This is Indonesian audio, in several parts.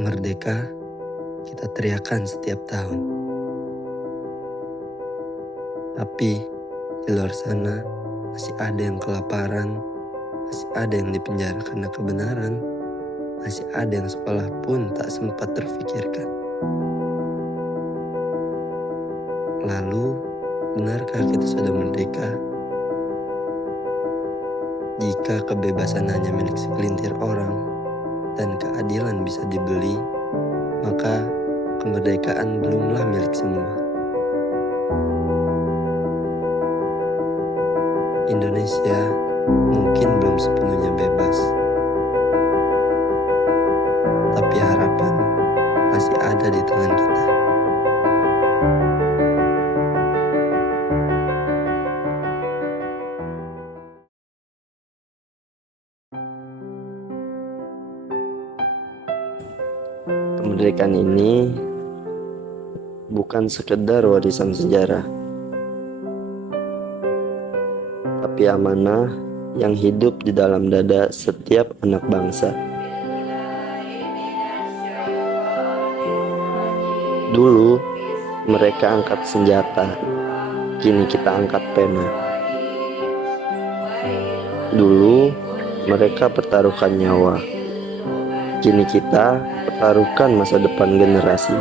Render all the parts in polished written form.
Merdeka kita teriakan setiap tahun. Tapi di luar sana masih ada yang kelaparan, masih ada yang dipenjara karena kebenaran, masih ada yang sekolah pun tak sempat terfikirkan. Lalu, benarkah kita sudah merdeka? Jika kebebasan hanya milik segelintir orang dan keadilan bisa dibeli, maka kemerdekaan belumlah milik semua. Indonesia mungkin belum sepenuhnya bebas, tapi harapan masih ada di tangan kita. Kemerdekaan ini bukan sekedar warisan sejarah, tapi amanah yang hidup di dalam dada setiap anak bangsa. Dulu mereka angkat senjata, kini kita angkat pena. Dulu mereka pertaruhkan nyawa, kini kita pertaruhkan masa depan generasi.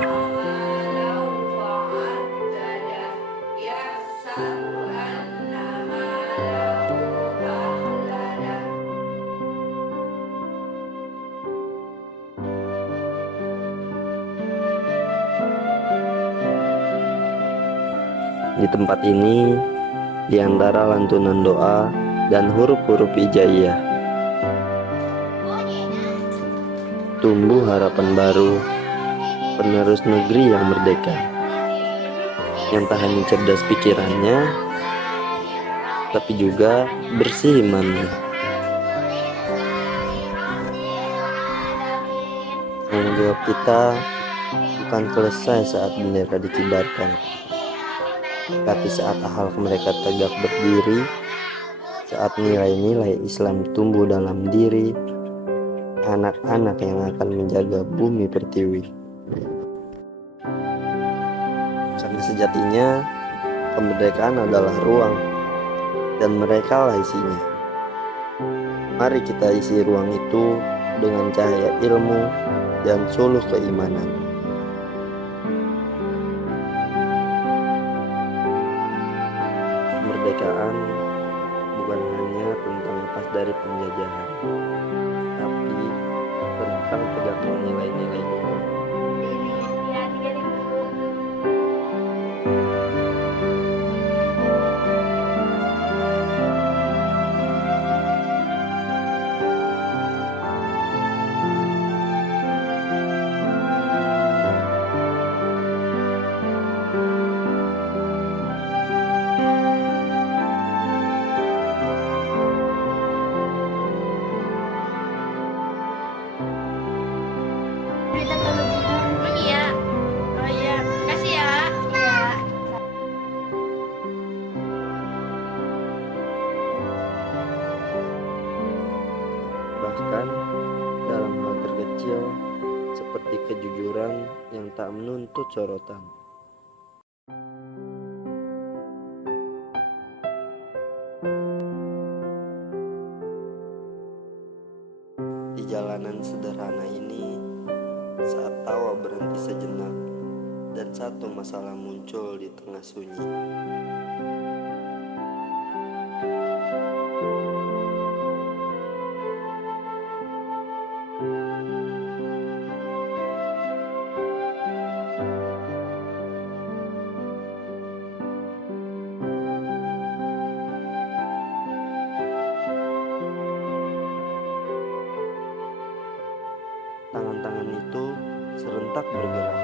Di tempat ini, di antara lantunan doa dan huruf-huruf hijaiyah, tumbuh harapan baru, penerus negeri yang merdeka, yang tak hanya cerdas pikirannya, tapi juga bersih imannya. Tanggung jawab kita bukan selesai saat bendera dikibarkan, tapi saat akhlak mereka tegak berdiri, saat nilai-nilai Islam tumbuh dalam diri anak-anak yang akan menjaga bumi pertiwi. Karena sejatinya kemerdekaan adalah ruang, dan mereka lah isinya. Mari kita isi ruang itu dengan cahaya ilmu dan suluh keimanan. Kemerdekaan bukan hanya tentang lepas dari penjajahan, tapi tentang tegaknya nilai-nilai hukum. Bahkan dalam hal terkecil seperti kejujuran yang tak menuntut sorotan. Di jalanan sederhana ini, saat tawa berhenti sejenak dan satu masalah muncul di tengah sunyi, tangan-tangan itu serentak bergerak.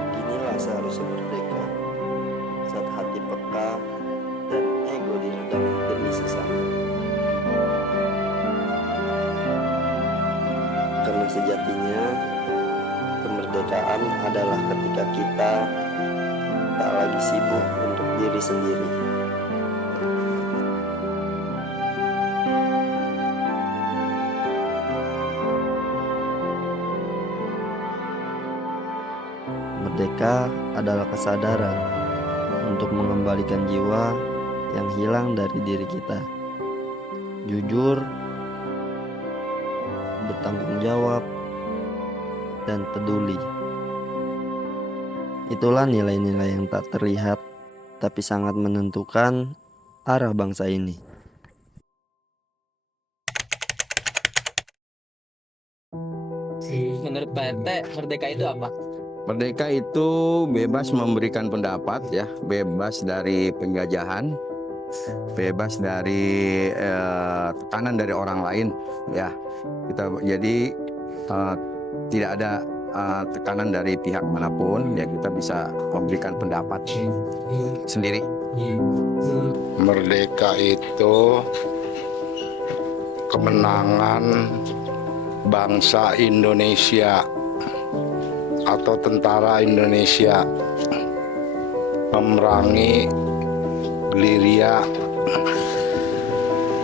Beginilah seharusnya merdeka, saat hati peka dan ego diredam demi sesama. Karena sejatinya kemerdekaan adalah ketika kita tak lagi sibuk untuk diri sendiri. Merdeka adalah kesadaran untuk mengembalikan jiwa yang hilang dari diri kita. Jujur, bertanggung jawab, dan peduli. Itulah nilai-nilai yang tak terlihat, tapi sangat menentukan arah bangsa ini. Menurut Pak RT, merdeka itu apa? Merdeka itu bebas memberikan pendapat, ya, bebas dari penjajahan, bebas dari tekanan dari orang lain, ya. Jadi tidak ada tekanan dari pihak manapun, ya, kita bisa memberikan pendapat sendiri. Merdeka itu kemenangan bangsa Indonesia atau tentara Indonesia memerangi Gliria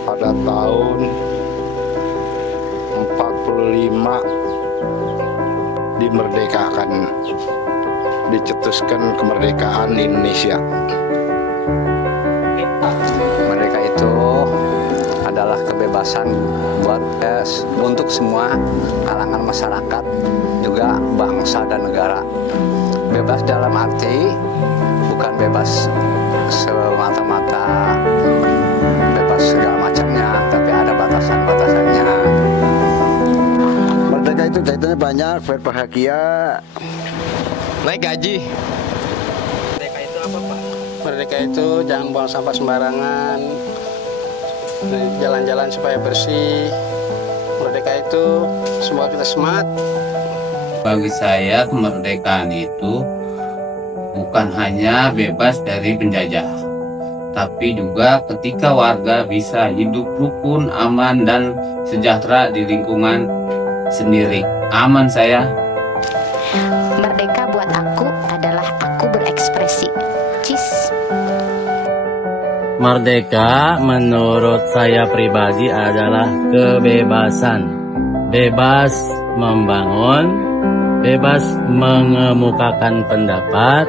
pada tahun 45, dimerdekakan, dicetuskan kemerdekaan Indonesia. Merdeka itu adalah kebebasan buat untuk semua kalangan masyarakat, juga bangsa dan negara. Bebas dalam arti bukan bebas semata-mata bebas segala macamnya, tapi ada batasan-batasannya. Merdeka itu kaitannya banyak, berbahagia, Naik gaji. Merdeka itu apa, Pak? Merdeka itu jangan buang sampah sembarangan, jalan-jalan supaya bersih. Merdeka itu semua kita semangat. Bagi saya kemerdekaan itu bukan hanya bebas dari penjajah, tapi juga ketika warga bisa hidup rukun, aman, dan sejahtera di lingkungan sendiri. Aman saya. Merdeka buat aku adalah aku berekspresi. Cheese. Merdeka menurut saya pribadi adalah kebebasan. Bebas membangun, bebas mengemukakan pendapat,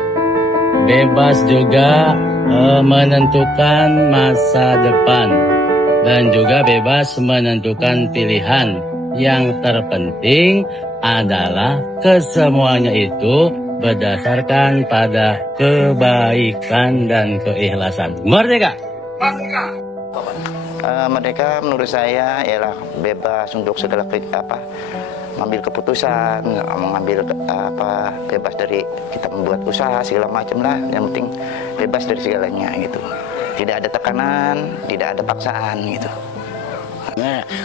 bebas juga menentukan masa depan, dan juga bebas menentukan pilihan. Yang terpenting adalah kesemuanya itu berdasarkan pada kebaikan dan keikhlasan. Merdeka! Merdeka menurut saya ialah bebas untuk segala mengambil keputusan, mengambil bebas dari kita membuat usaha segala macam lah. Yang penting bebas dari segalanya gitu. Tidak ada tekanan, tidak ada paksaan gitu.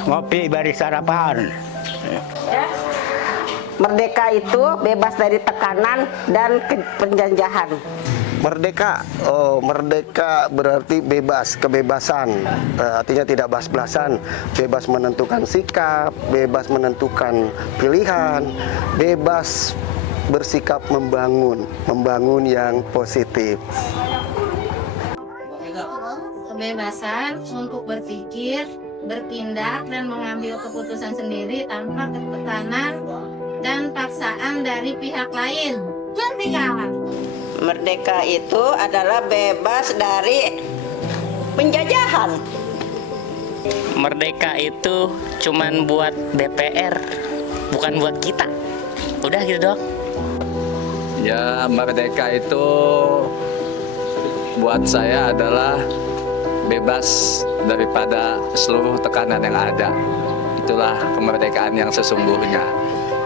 ngopi bari sarapan. Merdeka itu bebas dari tekanan dan penjajahan. Merdeka, merdeka berarti bebas, kebebasan, artinya tidak bas-basan, bebas menentukan sikap, bebas menentukan pilihan, bebas bersikap membangun yang positif. Kebebasan untuk berpikir, bertindak, dan mengambil keputusan sendiri tanpa tekanan dan paksaan dari pihak lain. Merdeka! Merdeka itu adalah bebas dari penjajahan. Merdeka itu cuman buat DPR, bukan buat kita. Udah gitu dong. Ya, merdeka itu buat saya adalah bebas daripada seluruh tekanan yang ada. Itulah kemerdekaan yang sesungguhnya.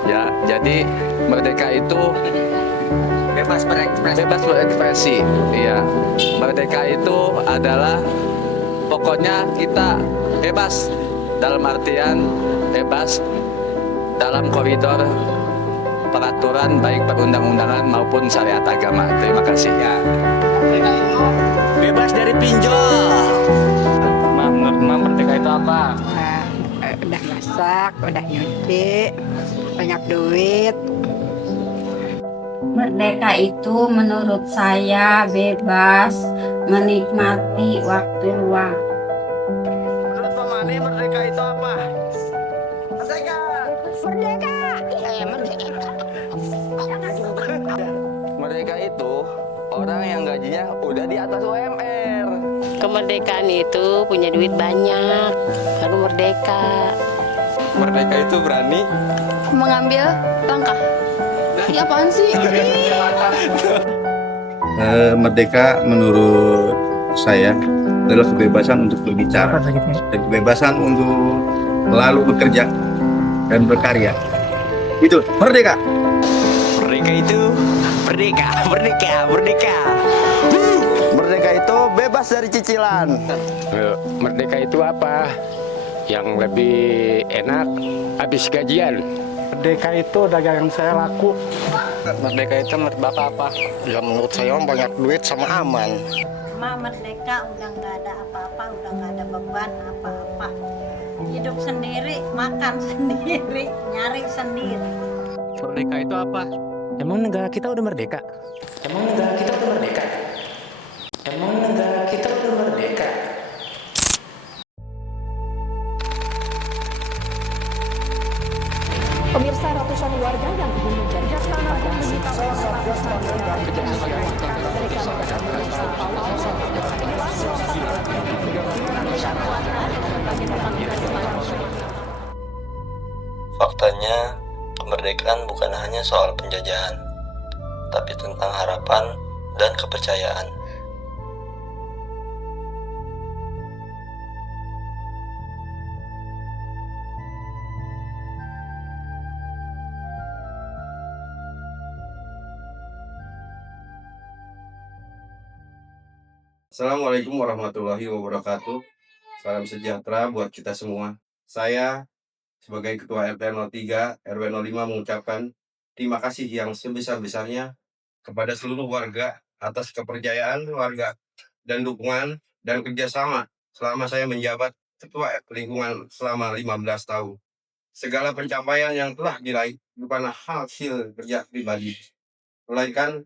Ya, jadi merdeka itu bebas berekspresi. Iya. Merdeka itu adalah pokoknya kita bebas dalam artian bebas dalam koridor peraturan baik perundang-undangan maupun syariat agama. Terima kasih. Bebas dari pinjol. Menurut Mam, merdeka itu apa? Udah masak, udah nyuci, banyak duit. Merdeka itu menurut saya bebas menikmati waktu luang. Menurut Pak Mani, merdeka itu apa? Merdeka! Merdeka! Merdeka itu orang yang gajinya udah di atas UMR. Kemerdekaan itu punya duit banyak, baru merdeka. Merdeka itu berani Mengambil langkah. Iya apaan sih? Merdeka menurut saya adalah kebebasan untuk berbicara dan kebebasan untuk selalu bekerja dan berkarya. Itu merdeka. Merdeka itu merdeka. Merdeka itu bebas dari cicilan. Merdeka itu apa? Yang lebih enak habis gajian. Merdeka itu dagangan saya laku. Merdeka itu menurut Bapak apa? Ya menurut saya banyak duit sama aman. Merdeka udah nggak ada apa-apa, udah nggak ada beban apa-apa. Hidup sendiri, makan sendiri, nyari sendiri. Merdeka itu apa? Emang negara kita udah merdeka? Pemirsa, ratusan warga yang ingin mencari Faktanya, kemerdekaan bukan hanya soal penjajahan, tapi tentang harapan dan kepercayaan. Assalamualaikum warahmatullahi wabarakatuh. Salam sejahtera buat kita semua. Saya sebagai Ketua RT 03 RW 05 mengucapkan terima kasih yang sebesar-besarnya kepada seluruh warga atas kepercayaan warga dan dukungan dan kerjasama selama saya menjabat Ketua Lingkungan selama 15 tahun. Segala pencapaian yang telah diraih bukanlah hasil kerja pribadi, melainkan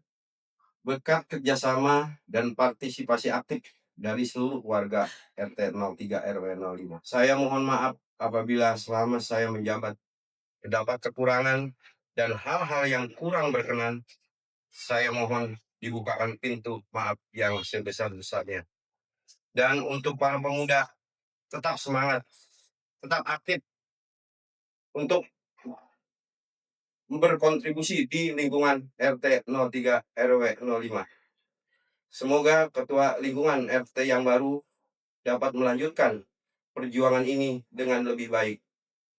berkat kerjasama dan partisipasi aktif dari seluruh warga RT 03 RW 05. Saya mohon maaf apabila selama saya menjabat terdapat kekurangan dan hal-hal yang kurang berkenan. Saya mohon dibukakan pintu maaf yang sebesar-besarnya. Dan untuk para pemuda, tetap semangat, tetap aktif untuk berkontribusi di lingkungan RT 03 RW 05. Semoga Ketua Lingkungan RT yang baru dapat melanjutkan perjuangan ini dengan lebih baik.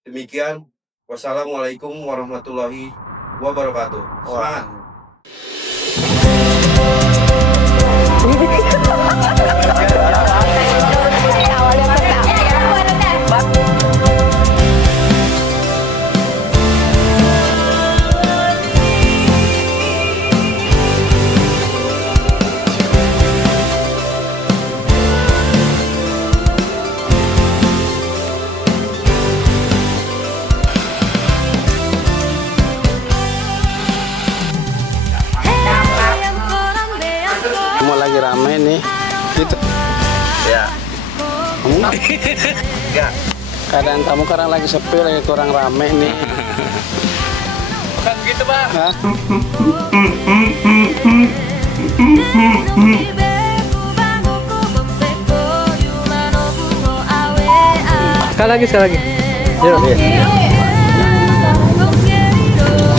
Demikian, wassalamualaikum warahmatullahi wabarakatuh. Semangat! Semua lagi rame nih. Gitu. Ya. Ya. Keadaan kamu sekarang lagi sepi, lagi kurang rame nih. Bukan begitu, Bang. Hah? Sekali lagi. Yuk.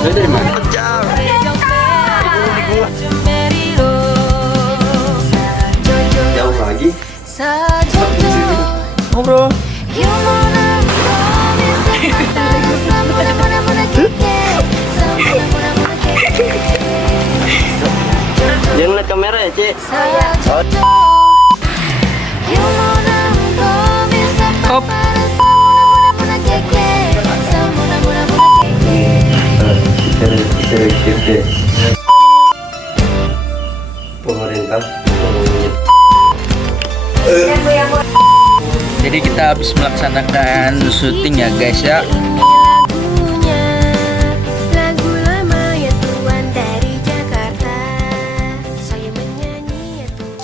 Dari mana? Jauh lagi. Ngobrol. Jangan lihat kamera ya, Cik. Hop. Presiden pemerintah Jadi kita habis melaksanakan syuting ya guys ya. Lagu lama ya tuan dari Jakarta. Saya menyanyi ya tuan.